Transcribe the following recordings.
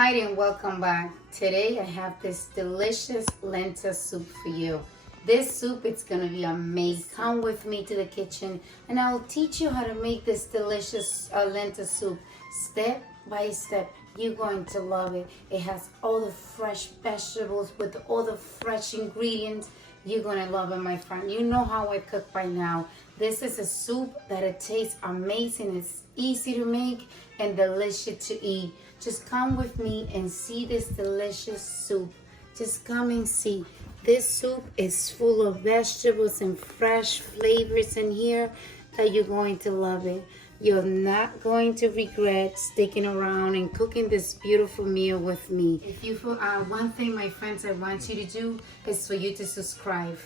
Hi and welcome back. Today I have this delicious lentil soup for you. This soup, it's gonna be amazing. Come with me to the kitchen and I'll teach you how to make this delicious lentil soup step by step. You're going to love it. It has all the fresh vegetables with all the fresh ingredients. You're gonna love it, my friend. You know how I cook by now. This is a soup that it tastes amazing. It's easy to make and delicious to eat. Just come with me and see this delicious soup. Just come and see. This soup is full of vegetables and fresh flavors in here that you're going to love it. You're not going to regret sticking around and cooking this beautiful meal with me. If you one thing, my friends, I want you to do is for you to subscribe.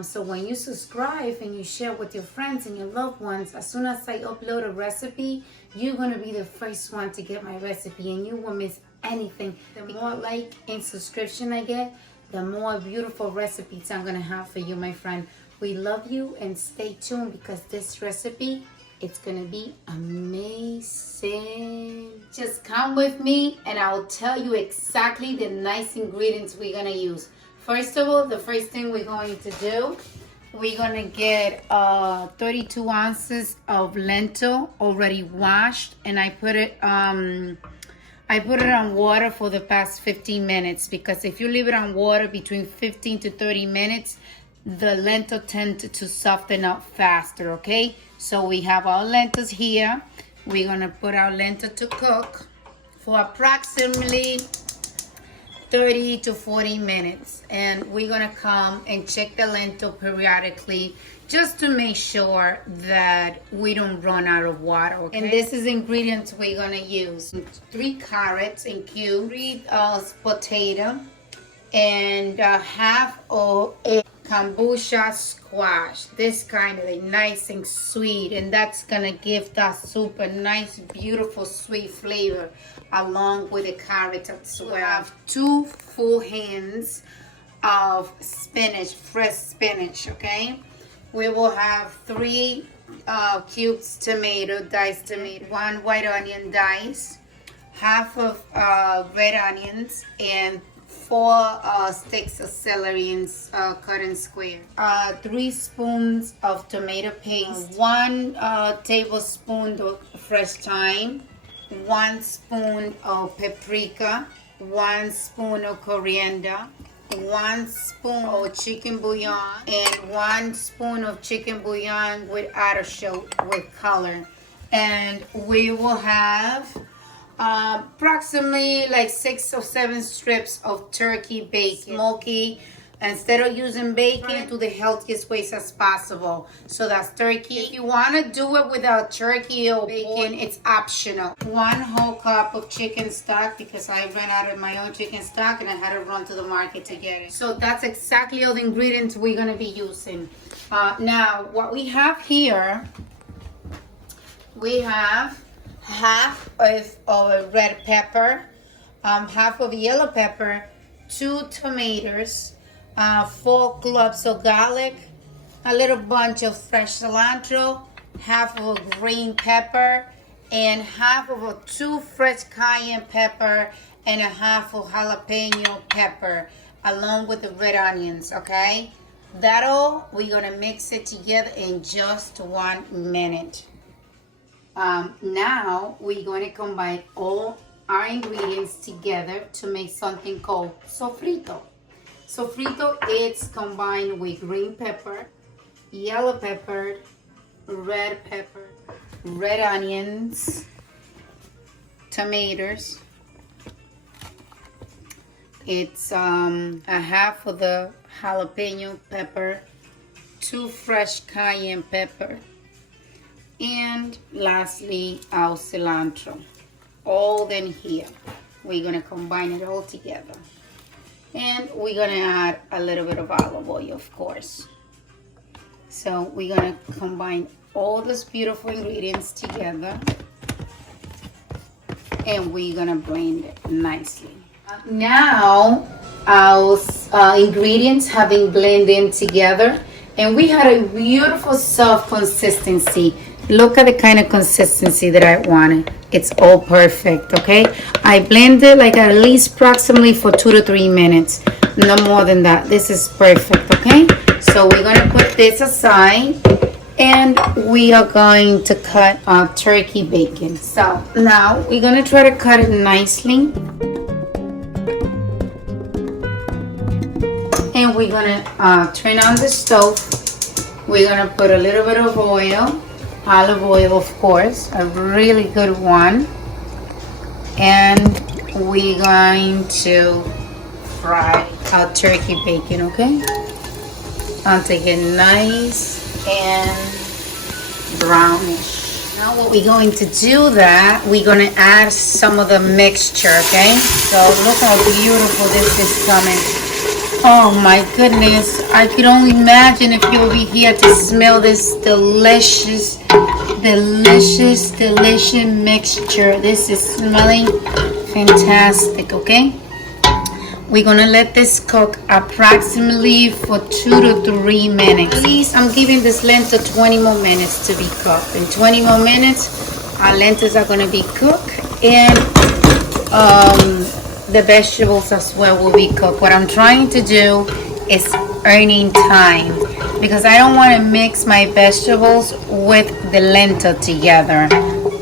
So when you subscribe and you share with your friends and your loved ones, as soon as I upload a recipe, you're going to be the first one to get my recipe and you won't miss anything. The more like and subscription I get, the more beautiful recipes I'm going to have for you, my friend. We love you and stay tuned because this recipe, it's going to be amazing. Just come with me and I'll tell you exactly the nice ingredients we're going to use. First of all, the first thing we're going to do, we're going to get 32 ounces of lentil already washed, and I put it on water for the past 15 minutes because if you leave it on water between 15 to 30 minutes, the lentil tend to soften up faster, okay? So we have our lentils here. We're going to put our lentil to cook for approximately 30 to 40 minutes, and we're gonna come and check the lentil periodically just to make sure that we don't run out of water, okay? And this is ingredients we're gonna use: 3 carrots in cubes, 3 potato, and half of a kombucha squash. This kind of nice and sweet, and that's gonna give that soup a nice, beautiful, sweet flavor along with the carrots as well. We have 2 full hands of spinach, fresh spinach, okay? We will have 3 cubes tomato, diced tomato, 1 white onion diced, half of red onions, and 4 sticks of celery cut in square. 3 spoons of tomato paste, 1 tablespoon of fresh thyme, 1 spoon of paprika, 1 spoon of coriander, 1 spoon of chicken bouillon, and 1 spoon of chicken bouillon with artichoke with color. And we will have approximately like 6 or 7 strips of turkey bacon, smoky. Instead of using bacon, do the healthiest ways as possible. So that's turkey. If you want to do it without turkey or bacon, it's optional. 1 whole cup of chicken stock because I ran out of my own chicken stock and I had to run to the market to get it. So that's exactly all the ingredients we're going to be using. Now, what we have here, we have half of a red pepper, half of yellow pepper, 2 tomatoes, 4 cloves of garlic, a little bunch of fresh cilantro, half of a green pepper, and half of 2 fresh cayenne pepper, and a half of jalapeno pepper, along with the red onions, okay? That all, we're gonna mix it together in just 1 minute. Now, we're going to combine all our ingredients together to make something called sofrito. Sofrito is combined with green pepper, yellow pepper, red onions, tomatoes. It's a half of the jalapeno pepper, 2 fresh cayenne pepper, and lastly our cilantro. All in here. We're going to combine it all together. And we're going to add a little bit of olive oil, of course. So we're going to combine all those beautiful ingredients together. And we're going to blend it nicely. Now, our ingredients have been blended in together. And we had a beautiful soft consistency. Look at the kind of consistency that I wanted. It's all perfect, okay? I blended like at least approximately for 2 to 3 minutes. No more than that. This is perfect, okay? So we're gonna put this aside and we are going to cut our turkey bacon. So now we're gonna try to cut it nicely. And we're gonna turn on the stove. We're gonna put a little bit of oil, olive oil of course, a really good one. And we're going to fry our turkey bacon, okay? I'll take it nice and brownish. Now what we're going to do that, we're gonna add some of the mixture, okay? So look how beautiful this is coming. Oh my goodness, I could only imagine if you will be here to smell this delicious mixture. This is smelling fantastic, okay? We're gonna let this cook approximately for 2 to 3 minutes. At least I'm giving this lentil 20 more minutes to be cooked. In 20 more minutes, our lentils are gonna be cooked and the vegetables as well will be cooked. What I'm trying to do is earning time because I don't want to mix my vegetables with the lentil together.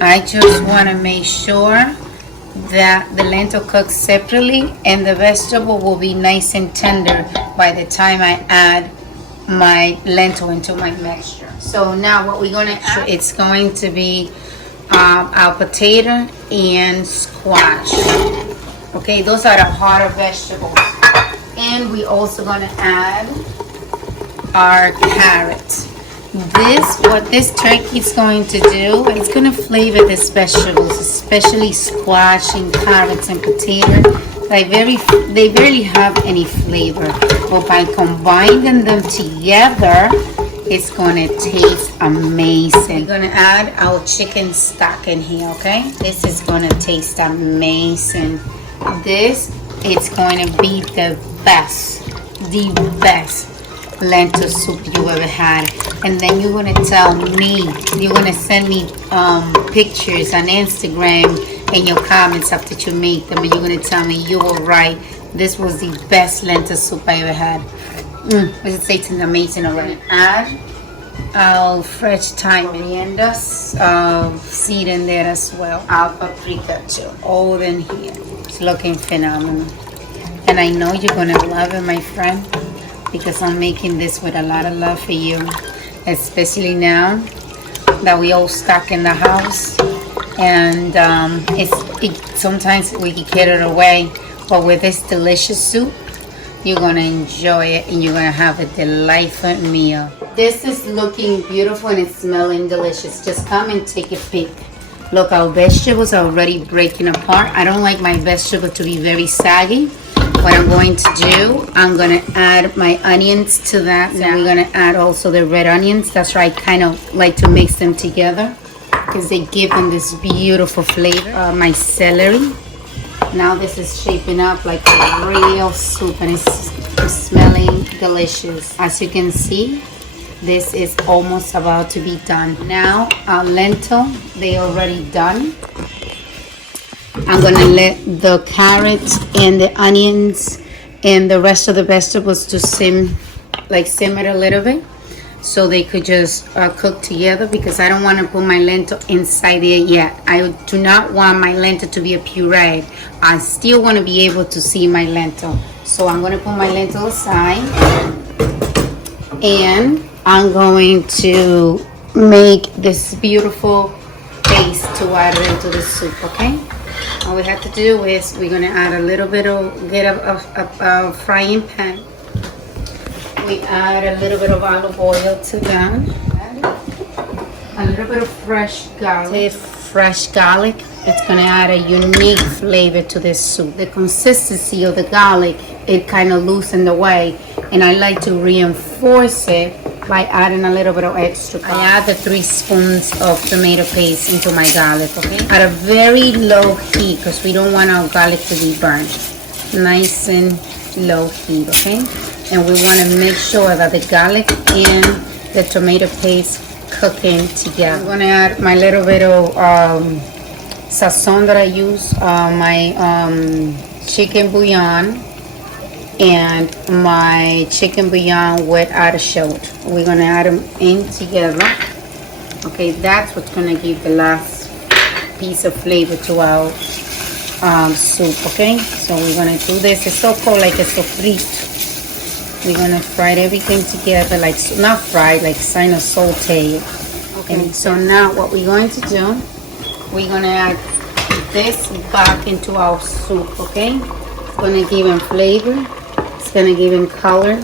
I just want to make sure that the lentil cooks separately and the vegetable will be nice and tender by the time I add my lentil into my mixture. So now what we're going to add, it's going to be our potato and squash. Okay, those are the harder vegetables. And we also going to add our carrots. What this turkey is going to do, it's going to flavor these vegetables, especially squash and carrots and potato. They barely have any flavor, but by combining them together, it's going to taste amazing. We're going to add our chicken stock in here, okay? This is going to taste amazing. This is going to be the best lentil soup you ever had. And then you're going to tell me, you're going to send me pictures on Instagram and your comments after you make them, and you're going to tell me you were right. This was the best lentil soup I ever had. It's tasting amazing already. Add our fresh thyme coriander seed in there as well. Our paprika too, all in here. It's looking phenomenal. And I know you're gonna love it, my friend, because I'm making this with a lot of love for you, especially now that we all stuck in the house. And sometimes we can get it away, but with this delicious soup, you're gonna enjoy it and you're gonna have a delightful meal. This is looking beautiful and it's smelling delicious. Just come and take a peek. Look, our vegetables are already breaking apart. I don't like my vegetable to be very saggy. What I'm going to do, I'm going to add my onions to that. Now we're going to add also the red onions. That's right, I kind of like to mix them together because they give them this beautiful flavor. My celery. Now this is shaping up like a real soup and it's smelling delicious. As you can see, this is almost about to be done. Now our lentil, they already done. I'm gonna let the carrots and the onions and the rest of the vegetables to simmer a little bit so they could just cook together, because I don't want to put my lentil inside there yet. I do not want my lentil to be a puree. I still want to be able to see my lentil. So I'm going to put my lentil aside and I'm going to make this beautiful paste to add into the soup, okay? All we have to do is we're going to add a little bit of, get a frying pan. We add a little bit of olive oil to that. A little bit of fresh garlic. It's going to add a unique flavor to this soup. The consistency of the garlic, it kind of loosens the way, and I like to reinforce it by adding a little bit of extra garlic. I add the 3 spoons of tomato paste into my garlic, okay? At a very low heat, because we don't want our garlic to be burnt. Nice and low heat, okay? And we want to make sure that the garlic and the tomato paste cooking together. I'm gonna add my little bit of sazon that I use, my chicken bouillon, and my chicken bouillon with artichoke. We're gonna add them in together. Okay, that's what's gonna give the last piece of flavor to our soup. Okay, so we're gonna do this. It's so called like a sofrito. We're gonna fry everything together, like not fried, like kind of saute. Okay, and so now what we're going to do, we're gonna add this back into our soup. Okay, it's gonna give him flavor, it's gonna give him color,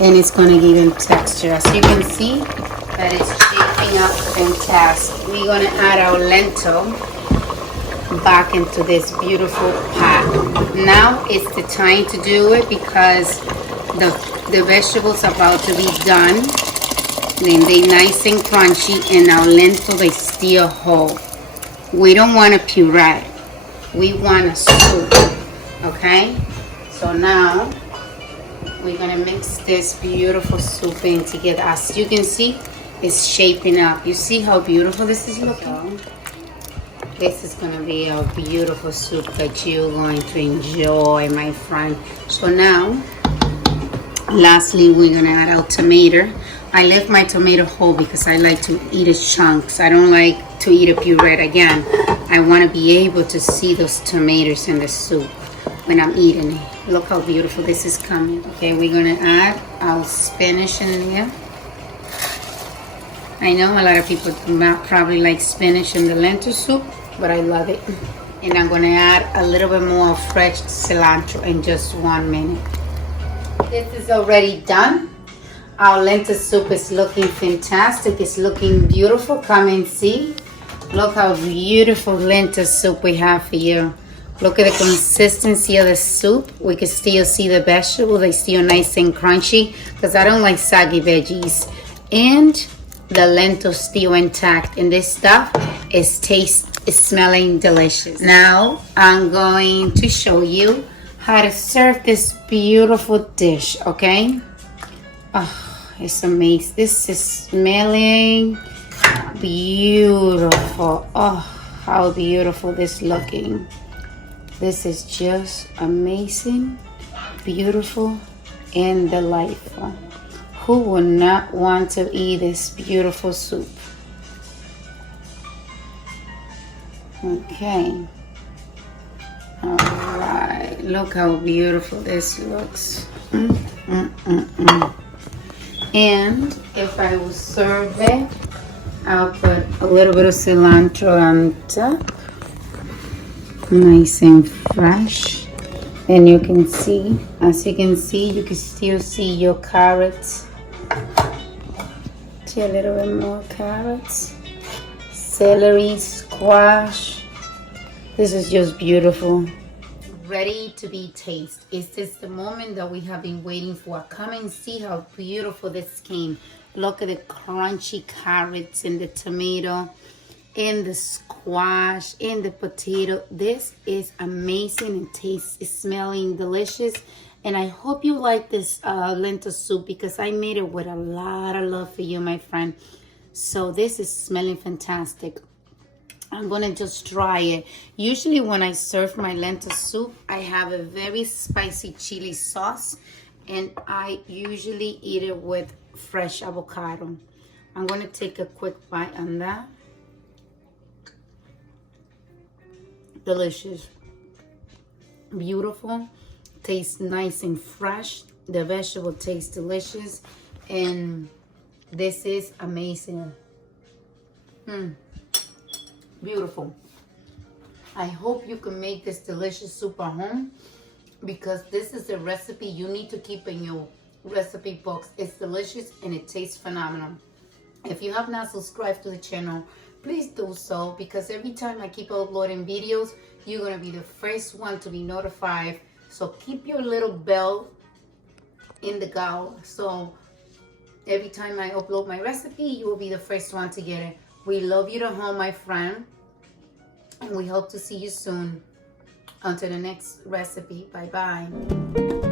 and it's gonna give him texture. As you can see, that it's shaping up fantastic. We're gonna add our lentil back into this beautiful pot. Now is the time to do it because the vegetables are about to be done. Then they nice and crunchy, and our lentil they still whole. We don't want a puree. We want a soup. Okay? So now we're gonna mix this beautiful soup in together. As you can see, it's shaping up. You see how beautiful this is looking? This is gonna be a beautiful soup that you're going to enjoy, my friend. So now, lastly, we're gonna add our tomato. I left my tomato whole because I like to eat it chunks. I don't like to eat a puree again. I want to be able to see those tomatoes in the soup when I'm eating it. Look how beautiful this is coming. Okay, we're gonna add our spinach in there. I know a lot of people do not probably like spinach in the lentil soup, but I love it. And I'm gonna add a little bit more fresh cilantro in just 1 minute. This is already done. Our lentil soup is looking fantastic. It's looking beautiful. Come and see. Look how beautiful lentil soup we have for you. Look at the consistency of the soup. We can still see the vegetables. They still nice and crunchy because I don't like soggy veggies. And the lentils still intact. And this stuff is smelling delicious. Now I'm going to show you how to serve this beautiful dish, okay? Oh, it's amazing. This is smelling beautiful. Oh, how beautiful this looking. This is just amazing, beautiful, and delightful. Who would not want to eat this beautiful soup? Okay. All right. Look how beautiful this looks. And if I will serve it, I'll put a little bit of cilantro on top. Nice and fresh. And you can see, as you can see, you can still see your carrots. See a little bit more carrots. Celery, squash. This is just beautiful. Ready to be tasted. Is this the moment that we have been waiting for? Come and see how beautiful this came. Look at the crunchy carrots and the tomato and the squash and the potato. This is amazing. It tastes, it's smelling delicious. And I hope you like this lentil soup because I made it with a lot of love for you, my friend. So this is smelling fantastic. I'm gonna just try it. Usually when I serve my lentil soup, I have a very spicy chili sauce, and I usually eat it with fresh avocado. I'm gonna take a quick bite on that. Delicious, beautiful, tastes nice and fresh. The vegetable tastes delicious, and this is amazing. Beautiful. I hope you can make this delicious soup at home because this is a recipe you need to keep in your recipe books. It's delicious and it tastes phenomenal. If you have not subscribed to the channel, please do so because every time I keep uploading videos, you're going to be the first one to be notified. So keep your little bell in the go. So every time I upload my recipe, you will be the first one to get it. We love you to home, my friend. And we hope to see you soon. Until the next recipe. Bye-bye.